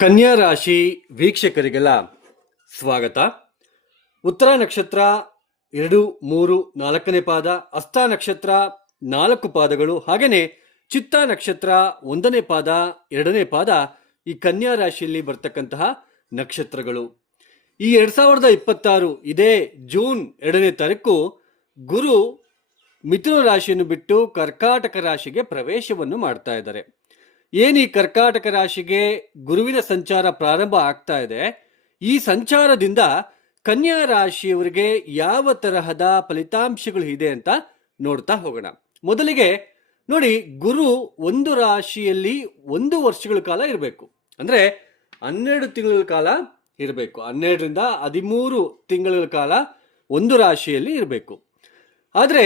ಕನ್ಯಾ ರಾಶಿ ವೀಕ್ಷಕರಿಗೆಲ್ಲ ಸ್ವಾಗತ. ಉತ್ತರ ನಕ್ಷತ್ರ 2, 3, 4ನೇ ಪಾದ, ಹಸ್ತ ನಕ್ಷತ್ರ 4 ಪಾದಗಳು, ಹಾಗೆಯೇ ಚಿತ್ತ ನಕ್ಷತ್ರ 1ನೇ ಪಾದ 2ನೇ ಪಾದ ಈ ಕನ್ಯಾ ರಾಶಿಯಲ್ಲಿ ಬರ್ತಕ್ಕಂತಹ ನಕ್ಷತ್ರಗಳು. ಈ 2026 ಇದೇ ಜೂನ್ 2ನೇ ತಾರೀಕು ಗುರು ಮಿಥುನ ರಾಶಿಯನ್ನು ಬಿಟ್ಟು ಕರ್ಕಾಟಕ ರಾಶಿಗೆ ಪ್ರವೇಶವನ್ನು ಮಾಡ್ತಾ ಇದ್ದಾರೆ. ಏನು ಈ ಕರ್ಕಾಟಕ ರಾಶಿಗೆ ಗುರುವಿನ ಸಂಚಾರ ಪ್ರಾರಂಭ ಆಗ್ತಾ ಇದೆ, ಈ ಸಂಚಾರದಿಂದ ಕನ್ಯಾ ರಾಶಿಯವರಿಗೆ ಯಾವ ತರಹದ ಫಲಿತಾಂಶಗಳು ಇದೆ ಅಂತ ನೋಡ್ತಾ ಹೋಗೋಣ. ಮೊದಲಿಗೆ ನೋಡಿ, ಗುರು ಒಂದು ರಾಶಿಯಲ್ಲಿ 1 ವರ್ಷಗಳ ಕಾಲ ಇರಬೇಕು. ಅಂದ್ರೆ 12 ತಿಂಗಳ ಕಾಲ ಇರಬೇಕು. 12ರಿಂದ 13 ತಿಂಗಳ ಕಾಲ ಒಂದು ರಾಶಿಯಲ್ಲಿ ಇರಬೇಕು. ಆದರೆ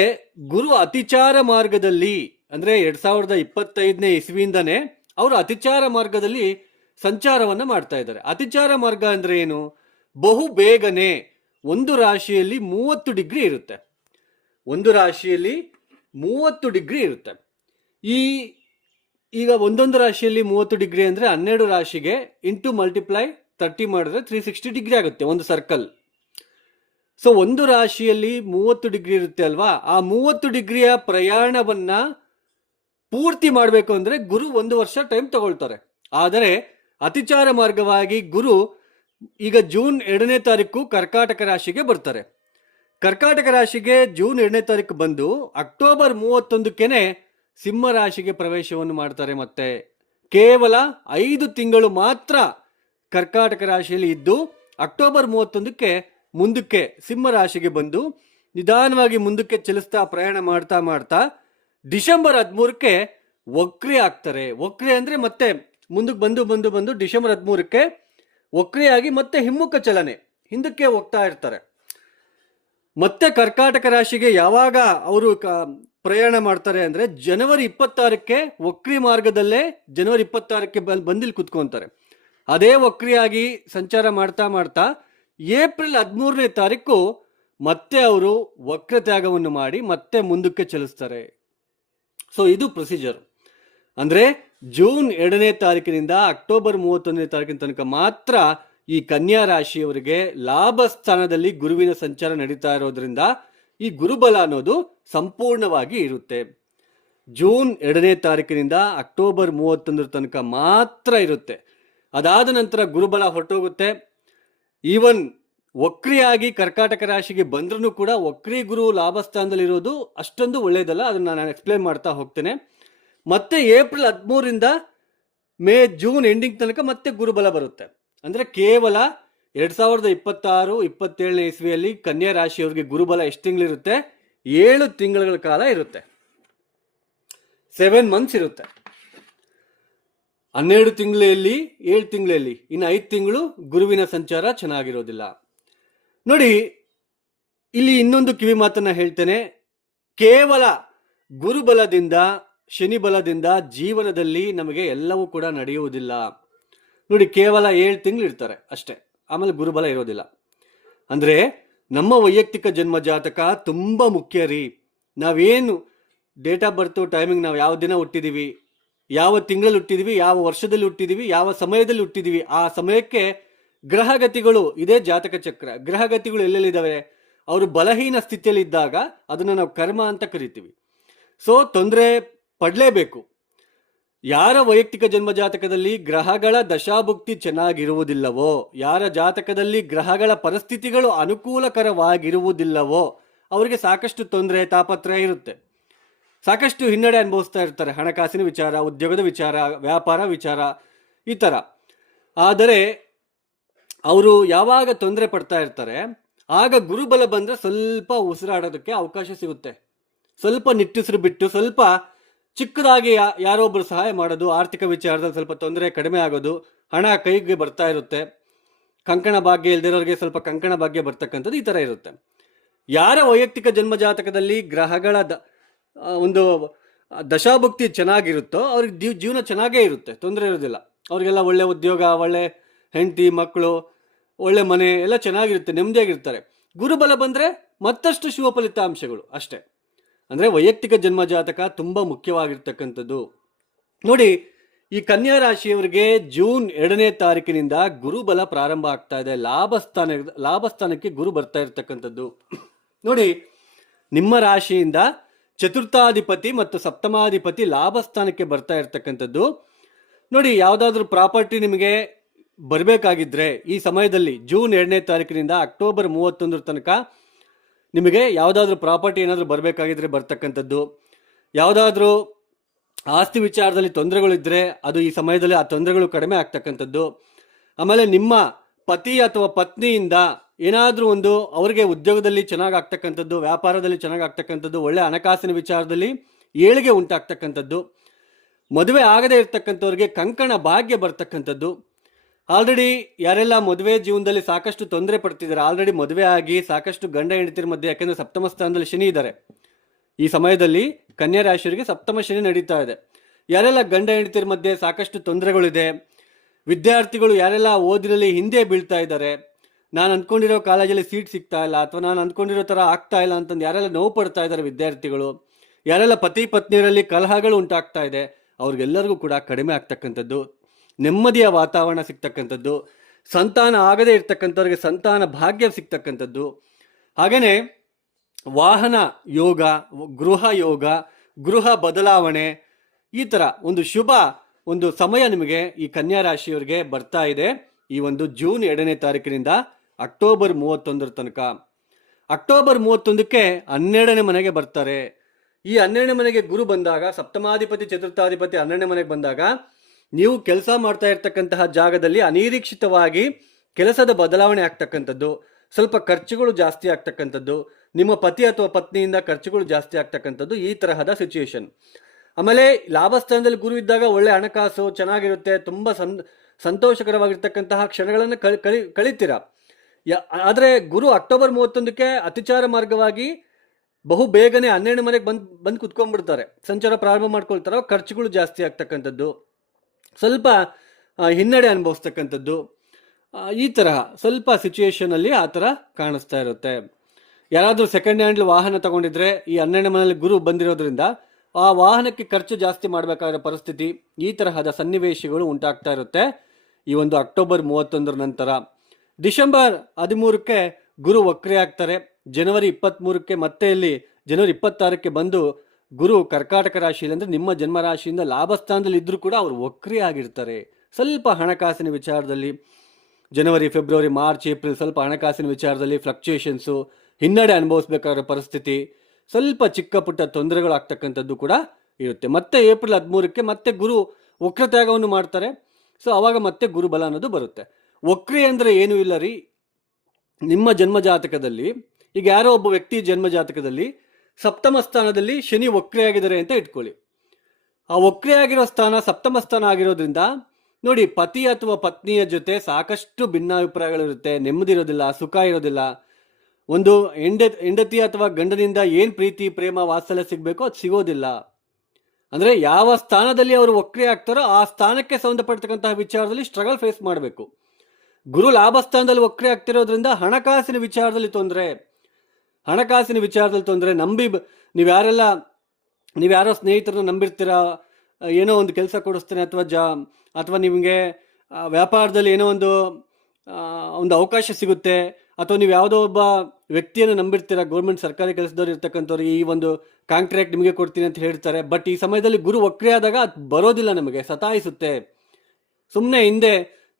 ಗುರು ಅತಿಚಾರ ಮಾರ್ಗದಲ್ಲಿ, ಅಂದ್ರೆ 2025ನೇ ಇಸ್ವಿಯಿಂದಾನೇ ಅವರು ಅತಿಚಾರ ಮಾರ್ಗದಲ್ಲಿ ಸಂಚಾರವನ್ನ ಮಾಡ್ತಾ ಇದ್ದಾರೆ. ಅತಿಚಾರ ಮಾರ್ಗ ಅಂದ್ರೆ ಏನು? ಬಹು ಬೇಗನೆ ಒಂದು ರಾಶಿಯಲ್ಲಿ 30 ಡಿಗ್ರಿ ಇರುತ್ತೆ. ಒಂದು ರಾಶಿಯಲ್ಲಿ 30 ಡಿಗ್ರಿ ಇರುತ್ತೆ. ಈಗ ಒಂದೊಂದು ರಾಶಿಯಲ್ಲಿ 30 ಡಿಗ್ರಿ ಅಂದ್ರೆ 12 ರಾಶಿಗೆ ಇಂಟು ಮಲ್ಟಿಪ್ಲೈ 30 ಮಾಡಿದ್ರೆ 360 ಡಿಗ್ರಿ ಆಗುತ್ತೆ ಒಂದು ಸರ್ಕಲ್. ಸೊ ಒಂದು ರಾಶಿಯಲ್ಲಿ 30 ಡಿಗ್ರಿ ಇರುತ್ತೆ ಅಲ್ವಾ, ಆ 30 ಡಿಗ್ರಿಯ ಪ್ರಯಾಣವನ್ನ ಪೂರ್ತಿ ಮಾಡಬೇಕು ಅಂದ್ರೆ ಗುರು 1 ವರ್ಷ ಟೈಮ್ ತಗೊಳ್ತಾರೆ. ಆದರೆ ಅತಿಚಾರ ಮಾರ್ಗವಾಗಿ ಗುರು ಈಗ ಜೂನ್ 2ನೇ ತಾರೀಕು ಕರ್ಕಾಟಕ ರಾಶಿಗೆ ಬರ್ತಾರೆ. ಕರ್ಕಾಟಕ ರಾಶಿಗೆ ಜೂನ್ 2ನೇ ತಾರೀಕು ಬಂದು ಅಕ್ಟೋಬರ್ 31ಕ್ಕೇನೆ ಸಿಂಹ ರಾಶಿಗೆ ಪ್ರವೇಶವನ್ನು ಮಾಡ್ತಾರೆ. ಮತ್ತೆ ಕೇವಲ 5 ತಿಂಗಳು ಮಾತ್ರ ಕರ್ಕಾಟಕ ರಾಶಿಯಲ್ಲಿ ಇದ್ದು ಅಕ್ಟೋಬರ್ 31ಕ್ಕೆ ಮುಂದಕ್ಕೆ ಸಿಂಹ ರಾಶಿಗೆ ಬಂದು ನಿಧಾನವಾಗಿ ಮುಂದಕ್ಕೆ ಚಲಿಸ್ತಾ ಪ್ರಯಾಣ ಮಾಡ್ತಾ ಮಾಡ್ತಾ ಡಿಸೆಂಬರ್ 13ಕ್ಕೆ ವಕ್ರಿ ಆಗ್ತಾರೆ. ವಕ್ರಿ ಅಂದ್ರೆ ಮತ್ತೆ ಮುಂದಕ್ಕೆ ಬಂದು ಬಂದು ಬಂದು ಡಿಸೆಂಬರ್ 13ಕ್ಕೆ ವಕ್ರಿಯಾಗಿ ಮತ್ತೆ ಹಿಮ್ಮುಖ ಚಲನೆ ಹಿಂದಕ್ಕೆ ಹೋಗ್ತಾ ಇರ್ತಾರೆ. ಮತ್ತೆ ಕರ್ಕಾಟಕ ರಾಶಿಗೆ ಯಾವಾಗ ಅವರು ಪ್ರಯಾಣ ಮಾಡ್ತಾರೆ ಅಂದ್ರೆ ಜನವರಿ 26ಕ್ಕೆ ವಕ್ರಿ ಮಾರ್ಗದಲ್ಲೇ ಜನವರಿ 26ಕ್ಕೆ ಬಂದಿಲ್ಲಿ ಕುತ್ಕೊಂತಾರೆ. ಅದೇ ವಕ್ರಿಯಾಗಿ ಸಂಚಾರ ಮಾಡ್ತಾ ಮಾಡ್ತಾ ಏಪ್ರಿಲ್ 13ನೇ ತಾರೀಕು ಮತ್ತೆ ಅವರು ವಕ್ರತ್ಯಾಗವನ್ನು ಮಾಡಿ ಮತ್ತೆ ಮುಂದಕ್ಕೆ ಚಲಿಸ್ತಾರೆ. ಸೊ ಇದು ಪ್ರೊಸೀಜರ್. ಅಂದ್ರೆ ಜೂನ್ 2ನೇ ತಾರೀಕಿನಿಂದ ಅಕ್ಟೋಬರ್ 31ನೇ ತಾರೀಕಿನ ತನಕ ಮಾತ್ರ ಈ ಕನ್ಯಾ ರಾಶಿಯವರಿಗೆ ಲಾಭ ಸ್ಥಾನದಲ್ಲಿ ಗುರುವಿನ ಸಂಚಾರ ನಡೀತಾ ಇರೋದ್ರಿಂದ ಈ ಗುರುಬಲ ಅನ್ನೋದು ಸಂಪೂರ್ಣವಾಗಿ ಇರುತ್ತೆ. ಜೂನ್ 2ನೇ ತಾರೀಕಿನಿಂದ ಅಕ್ಟೋಬರ್ 31ರ ತನಕ ಮಾತ್ರ ಇರುತ್ತೆ. ಅದಾದ ನಂತರ ಗುರುಬಲ ಹೊರಟೋಗುತ್ತೆ. ಈವನ್ ವಕ್ರಿಯಾಗಿ ಕರ್ಕಾಟಕ ರಾಶಿಗೆ ಬಂದ್ರೂ ಕೂಡ ವಕ್ರಿ ಗುರು ಲಾಭಸ್ಥಾನದಲ್ಲಿ ಇರೋದು ಅಷ್ಟೊಂದು ಒಳ್ಳೆಯದಲ್ಲ. ಅದನ್ನ ನಾನು ಎಕ್ಸ್ಪ್ಲೇನ್ ಮಾಡ್ತಾ ಹೋಗ್ತೇನೆ. ಮತ್ತೆ ಏಪ್ರಿಲ್ 13ರಿಂದ ಜೂನ್ ಎಂಡಿಂಗ್ ತನಕ ಮತ್ತೆ ಗುರುಬಲ ಬರುತ್ತೆ. ಅಂದ್ರೆ ಕೇವಲ 2026-27ನೇ ಇಸ್ವಿಯಲ್ಲಿ ಕನ್ಯಾ ರಾಶಿಯವರಿಗೆ ಗುರುಬಲ ಎಷ್ಟು ತಿಂಗಳಿರುತ್ತೆ? 7 ತಿಂಗಳ ಕಾಲ ಇರುತ್ತೆ. 7 ಮಂತ್ಸ್ ಇರುತ್ತೆ. 12 ತಿಂಗಳಲ್ಲಿ 7 ತಿಂಗಳಲ್ಲಿ ಇನ್ನು 5 ತಿಂಗಳು ಗುರುವಿನ ಸಂಚಾರ ಚೆನ್ನಾಗಿರೋದಿಲ್ಲ. ನೋಡಿ, ಇಲ್ಲಿ ಇನ್ನೊಂದು ಕಿವಿ ಮಾತನ್ನ ಹೇಳ್ತೇನೆ. ಕೇವಲ ಗುರುಬಲದಿಂದ ಶನಿ ಬಲದಿಂದ ಜೀವನದಲ್ಲಿ ನಮಗೆ ಎಲ್ಲವೂ ಕೂಡ ನಡೆಯುವುದಿಲ್ಲ. ನೋಡಿ, ಕೇವಲ 7 ತಿಂಗಳು ಇರ್ತಾರೆ ಅಷ್ಟೇ, ಆಮೇಲೆ ಗುರುಬಲ ಇರೋದಿಲ್ಲ. ಅಂದ್ರೆ ನಮ್ಮ ವೈಯಕ್ತಿಕ ಜನ್ಮ ಜಾತಕ ತುಂಬಾ ಮುಖ್ಯ ರೀ. ನಾವೇನು ಡೇಟ್ ಆಫ್ ಬರ್ತ್ ಟೈಮಿಂಗ್, ನಾವು ಯಾವ ದಿನ ಹುಟ್ಟಿದೀವಿ, ಯಾವ ತಿಂಗಳಲ್ಲಿ ಹುಟ್ಟಿದೀವಿ, ಯಾವ ವರ್ಷದಲ್ಲಿ ಹುಟ್ಟಿದೀವಿ, ಯಾವ ಸಮಯದಲ್ಲಿ ಹುಟ್ಟಿದೀವಿ, ಆ ಸಮಯಕ್ಕೆ ಗ್ರಹಗತಿಗಳು, ಇದೇ ಜಾತಕ ಚಕ್ರ. ಗ್ರಹಗತಿಗಳು ಎಲ್ಲೆಲ್ಲಿದ್ದಾವೆ? ಅವರು ಬಲಹೀನ ಸ್ಥಿತಿಯಲ್ಲಿ ಇದ್ದಾಗ ಅದನ್ನು ನಾವು ಕರ್ಮ ಅಂತ ಕರಿತೀವಿ. ಸೊ ತೊಂದರೆ ಪಡಲೇಬೇಕು. ಯಾರ ವೈಯಕ್ತಿಕ ಜನ್ಮ ಜಾತಕದಲ್ಲಿ ಗ್ರಹಗಳ ದಶಾಭುಕ್ತಿ ಚೆನ್ನಾಗಿರುವುದಿಲ್ಲವೋ, ಯಾರ ಜಾತಕದಲ್ಲಿ ಗ್ರಹಗಳ ಪರಿಸ್ಥಿತಿಗಳು ಅನುಕೂಲಕರವಾಗಿರುವುದಿಲ್ಲವೋ ಅವರಿಗೆ ಸಾಕಷ್ಟು ತೊಂದರೆ ತಾಪತ್ರಯ ಇರುತ್ತೆ. ಸಾಕಷ್ಟು ಹಿನ್ನಡೆ ಅನುಭವಿಸ್ತಾ ಇರ್ತಾರೆ. ಹಣಕಾಸಿನ ವಿಚಾರ, ಉದ್ಯೋಗದ ವಿಚಾರ, ವ್ಯಾಪಾರ ವಿಚಾರ, ಈ ಥರ. ಆದರೆ ಅವರು ಯಾವಾಗ ತೊಂದರೆ ಪಡ್ತಾ ಇರ್ತಾರೆ ಆಗ ಗುರುಬಲ ಬಂದರೆ ಸ್ವಲ್ಪ ಉಸಿರಾಡೋದಕ್ಕೆ ಅವಕಾಶ ಸಿಗುತ್ತೆ. ಸ್ವಲ್ಪ ನಿಟ್ಟುಸಿರು ಬಿಟ್ಟು ಸ್ವಲ್ಪ ಚಿಕ್ಕದಾಗಿ ಯಾರೊಬ್ಬರು ಸಹಾಯ ಮಾಡೋದು, ಆರ್ಥಿಕ ವಿಚಾರದಲ್ಲಿ ಸ್ವಲ್ಪ ತೊಂದರೆ ಕಡಿಮೆ ಆಗೋದು, ಹಣ ಕೈಗೆ ಬರ್ತಾ ಇರುತ್ತೆ. ಕಂಕಣ ಭಾಗ್ಯ ಇಲ್ದಿರೋರಿಗೆ ಸ್ವಲ್ಪ ಕಂಕಣ ಭಾಗ್ಯ ಬರ್ತಕ್ಕಂಥದ್ದು ಈ ಥರ ಇರುತ್ತೆ. ಯಾರ ವೈಯಕ್ತಿಕ ಜನ್ಮ ಜಾತಕದಲ್ಲಿ ಗ್ರಹಗಳ ಒಂದು ದಶಾಭುಕ್ತಿ ಚೆನ್ನಾಗಿರುತ್ತೋ ಅವ್ರಿಗೆ ಜೀವನ ಚೆನ್ನಾಗೇ ಇರುತ್ತೆ, ತೊಂದರೆ ಇರೋದಿಲ್ಲ. ಅವ್ರಿಗೆಲ್ಲ ಒಳ್ಳೆ ಉದ್ಯೋಗ, ಒಳ್ಳೆ ಹೆಂಡತಿ ಮಕ್ಕಳು, ಒಳ್ಳೆ ಮನೆ ಎಲ್ಲ ಚೆನ್ನಾಗಿರುತ್ತೆ, ನೆಮ್ಮದಿಯಾಗಿರ್ತಾರೆ. ಗುರುಬಲ ಬಂದರೆ ಮತ್ತಷ್ಟು ಶುಭ ಫಲಿತಾಂಶಗಳು ಅಷ್ಟೇ. ಅಂದರೆ ವೈಯಕ್ತಿಕ ಜನ್ಮ ಜಾತಕ ತುಂಬ ಮುಖ್ಯವಾಗಿರ್ತಕ್ಕಂಥದ್ದು. ನೋಡಿ, ಈ ಕನ್ಯಾ ರಾಶಿಯವರಿಗೆ ಜೂನ್ 2ನೇ ತಾರೀಕಿನಿಂದ ಗುರುಬಲ ಪ್ರಾರಂಭ ಆಗ್ತಾ ಇದೆ. ಲಾಭಸ್ಥಾನಕ್ಕೆ ಗುರು ಬರ್ತಾ ಇರ್ತಕ್ಕಂಥದ್ದು. ನೋಡಿ, ನಿಮ್ಮ ರಾಶಿಯಿಂದ ಚತುರ್ಥಾಧಿಪತಿ ಮತ್ತು ಸಪ್ತಮಾಧಿಪತಿ ಲಾಭಸ್ಥಾನಕ್ಕೆ ಬರ್ತಾ ಇರ್ತಕ್ಕಂಥದ್ದು. ನೋಡಿ, ಯಾವುದಾದ್ರೂ ಪ್ರಾಪರ್ಟಿ ನಿಮಗೆ ಬರಬೇಕಾಗಿದ್ರೆ ಈ ಸಮಯದಲ್ಲಿ ಜೂನ್ 2ನೇ ತಾರೀಕಿನಿಂದ ಅಕ್ಟೋಬರ್ 31 ತನಕ ನಿಮಗೆ ಯಾವುದಾದ್ರೂ ಪ್ರಾಪರ್ಟಿ ಏನಾದರೂ ಬರಬೇಕಾಗಿದ್ರೆ ಬರ್ತಕ್ಕಂಥದ್ದು. ಯಾವುದಾದ್ರೂ ಆಸ್ತಿ ವಿಚಾರದಲ್ಲಿ ತೊಂದರೆಗಳಿದ್ದರೆ ಅದು ಈ ಸಮಯದಲ್ಲಿ ಆ ತೊಂದರೆಗಳು ಕಡಿಮೆ ಆಗ್ತಕ್ಕಂಥದ್ದು. ಆಮೇಲೆ ನಿಮ್ಮ ಪತಿ ಅಥವಾ ಪತ್ನಿಯಿಂದ ಏನಾದರೂ ಒಂದು ಅವರಿಗೆ ಉದ್ಯೋಗದಲ್ಲಿ ಚೆನ್ನಾಗಿ ಆಗ್ತಕ್ಕಂಥದ್ದು, ವ್ಯಾಪಾರದಲ್ಲಿ ಚೆನ್ನಾಗಿ ಆಗ್ತಕ್ಕಂಥದ್ದು, ಒಳ್ಳೆ ಹಣಕಾಸಿನ ವಿಚಾರದಲ್ಲಿ ಏಳಿಗೆ ಉಂಟಾಗ್ತಕ್ಕಂಥದ್ದು. ಮದುವೆ ಆಗದೇ ಇರ್ತಕ್ಕಂಥವ್ರಿಗೆ ಕಂಕಣ ಭಾಗ್ಯ ಬರ್ತಕ್ಕಂಥದ್ದು. ಆಲ್ರೆಡಿ ಯಾರೆಲ್ಲ ಮದುವೆ ಜೀವನದಲ್ಲಿ ಸಾಕಷ್ಟು ತೊಂದರೆ ಪಡ್ತಿದ್ದಾರೆ, ಆಲ್ರೆಡಿ ಮದುವೆ ಆಗಿ ಸಾಕಷ್ಟು ಗಂಡ ಹೆಂಡತಿರ ಮಧ್ಯೆ, ಯಾಕೆಂದರೆ ಸಪ್ತಮ ಸ್ಥಾನದಲ್ಲಿ ಶನಿ ಇದ್ದಾರೆ ಈ ಸಮಯದಲ್ಲಿ, ಕನ್ಯಾ ರಾಶಿಯವರಿಗೆ ಸಪ್ತಮ ಶನಿ ನಡೀತಾ ಇದೆ. ಯಾರೆಲ್ಲ ಗಂಡ ಹೆಂಡತಿರ ಮಧ್ಯೆ ಸಾಕಷ್ಟು ತೊಂದರೆಗಳಿದೆ, ವಿದ್ಯಾರ್ಥಿಗಳು ಯಾರೆಲ್ಲ ಓದಿನಲ್ಲಿ ಹಿಂದೆ ಬೀಳ್ತಾ ಇದ್ದಾರೆ, ನಾನು ಅಂದ್ಕೊಂಡಿರೋ ಕಾಲೇಜಲ್ಲಿ ಸೀಟ್ ಸಿಗ್ತಾ ಇಲ್ಲ ಅಥವಾ ನಾನು ಅಂದ್ಕೊಂಡಿರೋ ಥರ ಆಗ್ತಾ ಇಲ್ಲ ಅಂತಂದು ಯಾರೆಲ್ಲ ನೋವು ಪಡ್ತಾ ಇದ್ದಾರೆ ವಿದ್ಯಾರ್ಥಿಗಳು, ಯಾರೆಲ್ಲ ಪತಿ ಪತ್ನಿಯರಲ್ಲಿ ಕಲಹಗಳು ಉಂಟಾಗ್ತಾ ಇದೆ, ಅವ್ರಿಗೆಲ್ಲರಿಗೂ ಕೂಡ ಕಡಿಮೆ ಆಗ್ತಕ್ಕಂಥದ್ದು, ನೆಮ್ಮದಿಯ ವಾತಾವರಣ ಸಿಗ್ತಕ್ಕಂಥದ್ದು, ಸಂತಾನ ಆಗದೇ ಇರ್ತಕ್ಕಂಥವ್ರಿಗೆ ಸಂತಾನ ಭಾಗ್ಯ ಸಿಗ್ತಕ್ಕಂಥದ್ದು. ಹಾಗೆಯೇ ವಾಹನ ಯೋಗ, ಗೃಹ ಯೋಗ, ಗೃಹ ಬದಲಾವಣೆ, ಈ ಥರ ಒಂದು ಸಮಯ ನಿಮಗೆ ಈ ಕನ್ಯಾ ರಾಶಿಯವರಿಗೆ ಬರ್ತಾ ಇದೆ ಈ ಒಂದು ಜೂನ್ 2ನೇ ತಾರೀಕಿನಿಂದ ಅಕ್ಟೋಬರ್ 31 ತನಕ. ಅಕ್ಟೋಬರ್ 31ಕ್ಕೆ 12ನೇ ಮನೆಗೆ ಬರ್ತಾರೆ. ಈ 12ನೇ ಮನೆಗೆ ಗುರು ಬಂದಾಗ, ಸಪ್ತಮಾಧಿಪತಿ ಚತುರ್ಥಾಧಿಪತಿ 12ನೇ ಮನೆಗೆ ಬಂದಾಗ, ನೀವು ಕೆಲಸ ಮಾಡ್ತಾ ಇರ್ತಕ್ಕಂತಹ ಜಾಗದಲ್ಲಿ ಅನಿರೀಕ್ಷಿತವಾಗಿ ಕೆಲಸದ ಬದಲಾವಣೆ ಆಗ್ತಕ್ಕಂಥದ್ದು, ಸ್ವಲ್ಪ ಖರ್ಚುಗಳು ಜಾಸ್ತಿ ಆಗ್ತಕ್ಕಂಥದ್ದು, ನಿಮ್ಮ ಪತಿ ಅಥವಾ ಪತ್ನಿಯಿಂದ ಖರ್ಚುಗಳು ಜಾಸ್ತಿ ಆಗ್ತಕ್ಕಂಥದ್ದು, ಈ ತರಹದ ಸಿಚುಯೇಷನ್. ಆಮೇಲೆ ಲಾಭಸ್ಥಾನದಲ್ಲಿ ಗುರು ಇದ್ದಾಗ ಒಳ್ಳೆ ಹಣಕಾಸು ಚೆನ್ನಾಗಿರುತ್ತೆ, ತುಂಬ ಸಂತೋಷಕರವಾಗಿರ್ತಕ್ಕಂತಹ ಕ್ಷಣಗಳನ್ನು ಕಳಿತೀರ. ಆದರೆ ಗುರು ಅಕ್ಟೋಬರ್ 31ಕ್ಕೆ ಅತಿಚಾರ ಮಾರ್ಗವಾಗಿ ಬಹು ಬೇಗನೆ 12ನೇ ಮನೆಗೆ ಬಂದು ಕುತ್ಕೊಂಡ್ಬಿಡ್ತಾರೆ, ಸಂಚಾರ ಪ್ರಾರಂಭ ಮಾಡ್ಕೊಳ್ತಾರೋ, ಖರ್ಚುಗಳು ಜಾಸ್ತಿ ಆಗ್ತಕ್ಕಂಥದ್ದು, ಸ್ವಲ್ಪ ಹಿನ್ನಡೆ ಅನುಭವಿಸ್ತಕ್ಕಂಥದ್ದು, ಈ ತರಹ ಸ್ವಲ್ಪ ಸಿಚುಯೇಷನಲ್ಲಿ ಆ ಥರ ಕಾಣಿಸ್ತಾ ಇರುತ್ತೆ. ಯಾರಾದರೂ ಸೆಕೆಂಡ್ ಹ್ಯಾಂಡ್ ವಾಹನ ತಗೊಂಡಿದ್ರೆ ಈ 12ನೇ ಮನೆಯಲ್ಲಿ ಗುರು ಬಂದಿರೋದ್ರಿಂದ ಆ ವಾಹನಕ್ಕೆ ಖರ್ಚು ಜಾಸ್ತಿ ಮಾಡಬೇಕಾದ ಪರಿಸ್ಥಿತಿ, ಈ ತರಹದ ಸನ್ನಿವೇಶಗಳು ಉಂಟಾಗ್ತಾ ಇರುತ್ತೆ ಈ ಒಂದು ಅಕ್ಟೋಬರ್ 31 ನಂತರ. ಡಿಸೆಂಬರ್ 13ಕ್ಕೆ ಗುರು ವಕ್ರಿ ಆಗ್ತಾರೆ. ಜನವರಿ 23ಕ್ಕೆ ಮತ್ತೆ ಇಲ್ಲಿ ಜನವರಿ 26ಕ್ಕೆ ಬಂದು ಗುರು ಕರ್ಕಾಟಕ ರಾಶಿಯಲ್ಲಿ, ಅಂದರೆ ನಿಮ್ಮ ಜನ್ಮ ರಾಶಿಯಿಂದ ಲಾಭಸ್ಥಾನದಲ್ಲಿ ಇದ್ದರೂ ಕೂಡ ಅವರು ವಕ್ರಿ ಆಗಿರ್ತಾರೆ. ಸ್ವಲ್ಪ ಹಣಕಾಸಿನ ವಿಚಾರದಲ್ಲಿ ಜನವರಿ, ಫೆಬ್ರವರಿ, ಮಾರ್ಚ್, ಏಪ್ರಿಲ್ ಸ್ವಲ್ಪ ಹಣಕಾಸಿನ ವಿಚಾರದಲ್ಲಿ ಫ್ಲಕ್ಚುಯೇಷನ್ಸು, ಹಿನ್ನಡೆ ಅನುಭವಿಸಬೇಕಾದ ಪರಿಸ್ಥಿತಿ, ಸ್ವಲ್ಪ ಚಿಕ್ಕ ಪುಟ್ಟ ತೊಂದರೆಗಳಾಗ್ತಕ್ಕಂಥದ್ದು ಕೂಡ ಇರುತ್ತೆ. ಮತ್ತೆ ಏಪ್ರಿಲ್ 13ಕ್ಕೆ ಮತ್ತೆ ಗುರು ವಕ್ರತ್ಯಾಗವನ್ನು ಮಾಡ್ತಾರೆ. ಸೊ ಆವಾಗ ಮತ್ತೆ ಗುರುಬಲ ಅನ್ನೋದು ಬರುತ್ತೆ. ವಕ್ರಿ ಅಂದರೆ ಏನೂ ಇಲ್ಲ ರೀ, ನಿಮ್ಮ ಜನ್ಮ ಜಾತಕದಲ್ಲಿ ಈಗ ಯಾರೋ ಒಬ್ಬ ವ್ಯಕ್ತಿ ಜನ್ಮ ಜಾತಕದಲ್ಲಿ ಸಪ್ತಮ ಸ್ಥಾನದಲ್ಲಿ ಶನಿ ವಕ್ರಿ ಆಗಿದ್ದಾರೆ ಅಂತ ಇಟ್ಕೊಳ್ಳಿ. ಆ ವಕ್ರಿ ಆಗಿರೋ ಸ್ಥಾನ ಸಪ್ತಮ ಸ್ಥಾನ ಆಗಿರೋದ್ರಿಂದ ನೋಡಿ, ಪತಿ ಅಥವಾ ಪತ್ನಿಯ ಜೊತೆ ಸಾಕಷ್ಟು ಭಿನ್ನಾಭಿಪ್ರಾಯಗಳಿರುತ್ತೆ, ನೆಮ್ಮದಿ ಇರೋದಿಲ್ಲ, ಸುಖ ಇರೋದಿಲ್ಲ. ಒಂದು ಹೆಂಡತಿ ಅಥವಾ ಗಂಡನಿಂದ ಏನು ಪ್ರೀತಿ ಪ್ರೇಮ ವಾತ್ಸಲ್ಯ ಸಿಗಬೇಕೋ ಅದು ಸಿಗೋದಿಲ್ಲ. ಅಂದರೆ ಯಾವ ಸ್ಥಾನದಲ್ಲಿ ಅವರು ವಕ್ರಿ ಆಗ್ತಾರೋ ಆ ಸ್ಥಾನಕ್ಕೆ ಸಂಬಂಧಪಡ್ತಕ್ಕಂತಹ ವಿಚಾರದಲ್ಲಿ ಸ್ಟ್ರಗಲ್ ಫೇಸ್ ಮಾಡಬೇಕು. ಗುರು ಲಾಭಸ್ಥಾನದಲ್ಲಿ ವಕ್ರಿ ಆಗ್ತಿರೋದ್ರಿಂದ ಹಣಕಾಸಿನ ವಿಚಾರದಲ್ಲಿ ತೊಂದರೆ, ನೀವ್ಯಾರೋ ಸ್ನೇಹಿತರನ್ನ ನಂಬಿರ್ತೀರ, ಏನೋ ಒಂದು ಕೆಲಸ ಕೊಡಿಸ್ತಾನೆ ಅಥವಾ ನಿಮಗೆ ವ್ಯಾಪಾರದಲ್ಲಿ ಏನೋ ಒಂದು ಅವಕಾಶ ಸಿಗುತ್ತೆ, ಅಥವಾ ನೀವು ಯಾವುದೋ ಒಬ್ಬ ವ್ಯಕ್ತಿಯನ್ನು ನಂಬಿರ್ತೀರ, ಗೌರ್ಮೆಂಟ್ ಸರ್ಕಾರಿ ಕೆಲಸದವ್ರು ಇರ್ತಕ್ಕಂಥವ್ರು ಈ ಒಂದು ಕಾಂಟ್ರಾಕ್ಟ್ ನಿಮಗೆ ಕೊಡ್ತೀನಿ ಅಂತ ಹೇಳ್ತಾರೆ. ಬಟ್ ಈ ಸಮಯದಲ್ಲಿ ಗುರು ವಕ್ರಿ ಆದಾಗ ಅದು ಬರೋದಿಲ್ಲ, ನಮಗೆ ಸತಾಯಿಸುತ್ತೆ, ಸುಮ್ಮನೆ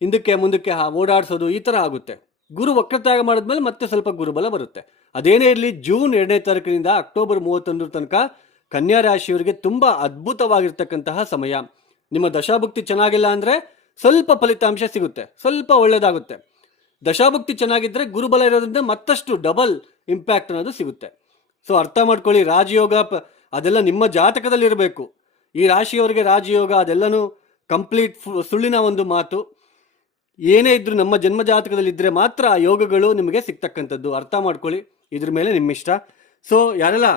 ಹಿಂದಕ್ಕೆ ಮುಂದಕ್ಕೆ ಓಡಾಡಿಸೋದು ಈ ಥರ ಆಗುತ್ತೆ. ಗುರು ವಕ್ರತ್ಯಾಗ ಮಾಡಿದ್ಮೇಲೆ ಮತ್ತೆ ಸ್ವಲ್ಪ ಗುರುಬಲ ಬರುತ್ತೆ. ಅದೇನೇ ಇರಲಿ, ಜೂನ್ 2ನೇ ತಾರೀಕಿನಿಂದ ಅಕ್ಟೋಬರ್ 31 ತನಕ ಕನ್ಯಾ ರಾಶಿಯವರಿಗೆ ತುಂಬ ಅದ್ಭುತವಾಗಿರ್ತಕ್ಕಂತಹ ಸಮಯ. ನಿಮ್ಮ ದಶಾಭುಕ್ತಿ ಚೆನ್ನಾಗಿಲ್ಲ ಅಂದರೆ ಸ್ವಲ್ಪ ಫಲಿತಾಂಶ ಸಿಗುತ್ತೆ, ಸ್ವಲ್ಪ ಒಳ್ಳೆಯದಾಗುತ್ತೆ. ದಶಾಭುಕ್ತಿ ಚೆನ್ನಾಗಿದ್ದರೆ ಗುರುಬಲ ಇರೋದ್ರಿಂದ ಮತ್ತಷ್ಟು ಡಬಲ್ ಇಂಪ್ಯಾಕ್ಟ್ ಅನ್ನೋದು ಸಿಗುತ್ತೆ. ಸೊ ಅರ್ಥ ಮಾಡ್ಕೊಳ್ಳಿ, ರಾಜಯೋಗ ಅದೆಲ್ಲ ನಿಮ್ಮ ಜಾತಕದಲ್ಲಿ ಇರಬೇಕು. ಈ ರಾಶಿಯವರಿಗೆ ರಾಜಯೋಗ ಅದೆಲ್ಲನೂ ಕಂಪ್ಲೀಟ್ ಸುಳ್ಳಿನ ಒಂದು ಮಾತು. ಏನೇ ಇದ್ರೂ ನಮ್ಮ ಜನ್ಮ ಜಾತಕದಲ್ಲಿ ಇದ್ದರೆ ಮಾತ್ರ ಆ ಯೋಗಗಳು ನಿಮಗೆ ಸಿಗ್ತಕ್ಕಂಥದ್ದು. ಅರ್ಥ ಮಾಡ್ಕೊಳ್ಳಿ, ಇದ್ರ ಮೇಲೆ ನಿಮ್ಮ ಇಷ್ಟ. ಸೊ ಯಾರೆಲ್ಲ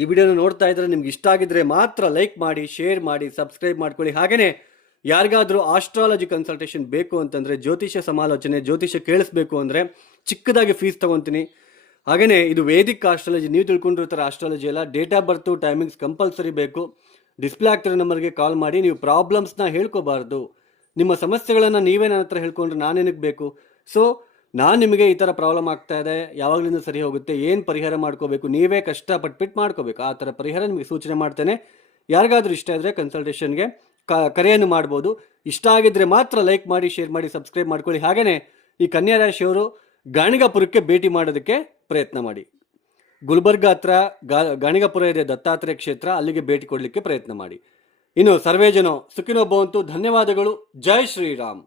ಈ ವಿಡಿಯೋನ ನೋಡ್ತಾ ಇದ್ರೆ ನಿಮ್ಗೆ ಇಷ್ಟ ಆಗಿದ್ರೆ ಮಾತ್ರ ಲೈಕ್ ಮಾಡಿ, ಶೇರ್ ಮಾಡಿ, ಸಬ್ಸ್ಕ್ರೈಬ್ ಮಾಡ್ಕೊಳ್ಳಿ. ಹಾಗೆಯೇ ಯಾರಿಗಾದರೂ ಆಸ್ಟ್ರಾಲಜಿ ಕನ್ಸಲ್ಟೇಷನ್ ಬೇಕು ಅಂತಂದರೆ, ಜ್ಯೋತಿಷ್ಯ ಸಮಾಲೋಚನೆ, ಜ್ಯೋತಿಷ್ಯ ಕೇಳಿಸ್ಬೇಕು ಅಂದರೆ ಚಿಕ್ಕದಾಗಿ ಫೀಸ್ ತೊಗೊತೀನಿ. ಹಾಗೆಯೇ ಇದು ವೇದಿಕ್ ಆಸ್ಟ್ರಾಲಜಿ, ನೀವು ತಿಳ್ಕೊಂಡಿರೋ ಥರ ಆಸ್ಟ್ರಾಲಜಿ ಅಲ್ಲ. Date of birth timings compulsory ಬೇಕು. ಡಿಸ್ಪ್ಲೇ ಆಗ್ತಿರೋ ನಂಬರ್ಗೆ ಕಾಲ್ ಮಾಡಿ. ನೀವು ಪ್ರಾಬ್ಲಮ್ಸ್ನ ಹೇಳ್ಕೋಬಾರ್ದು. ನಿಮ್ಮ ಸಮಸ್ಯೆಗಳನ್ನು ನೀವೇ ನನ್ನ ಹತ್ರ ಹೇಳ್ಕೊಂಡ್ರೆ ನಾನೇನಕ್ಕೆ ಬೇಕು? ಸೊ ನಾನು ನಿಮಗೆ ಈ ಥರ ಪ್ರಾಬ್ಲಮ್ ಆಗ್ತಾ ಇದೆ, ಯಾವಾಗಲಿಂದ ಸರಿ ಹೋಗುತ್ತೆ, ಏನು ಪರಿಹಾರ ಮಾಡ್ಕೋಬೇಕು, ನೀವೇ ಕಷ್ಟಪಟ್ಬಿಟ್ಟು ಮಾಡ್ಕೋಬೇಕು. ಆ ಥರ ಪರಿಹಾರ ನಿಮಗೆ ಸೂಚನೆ ಮಾಡ್ತೇನೆ. ಯಾರಿಗಾದ್ರೂ ಇಷ್ಟ ಇದ್ದರೆ ಕನ್ಸಲ್ಟೇಷನ್ಗೆ ಕರೆಯನ್ನು ಮಾಡ್ಬೋದು. ಇಷ್ಟ ಆಗಿದ್ರೆ ಮಾತ್ರ ಲೈಕ್ ಮಾಡಿ, ಶೇರ್ ಮಾಡಿ, ಸಬ್ಸ್ಕ್ರೈಬ್ ಮಾಡ್ಕೊಳ್ಳಿ. ಹಾಗೆಯೇ ಈ ಕನ್ಯಾ ರಾಶಿಯವರು ಗಾಣಿಗಾಪುರಕ್ಕೆ ಭೇಟಿ ಮಾಡೋದಕ್ಕೆ ಪ್ರಯತ್ನ ಮಾಡಿ. ಗುಲ್ಬರ್ಗ ಹತ್ರ ಗಾಣಿಗಾಪುರ ಇದೆ, ದತ್ತಾತ್ರೇಯ ಕ್ಷೇತ್ರ, ಅಲ್ಲಿಗೆ ಭೇಟಿ ಕೊಡಲಿಕ್ಕೆ ಪ್ರಯತ್ನ ಮಾಡಿ. ಇನ್ನು ಸರ್ವೇ ಜನ ಸುಖಿನೋ ಭವಂತು. ಧನ್ಯವಾದಗಳು. ಜೈ ಶ್ರೀರಾಮ್.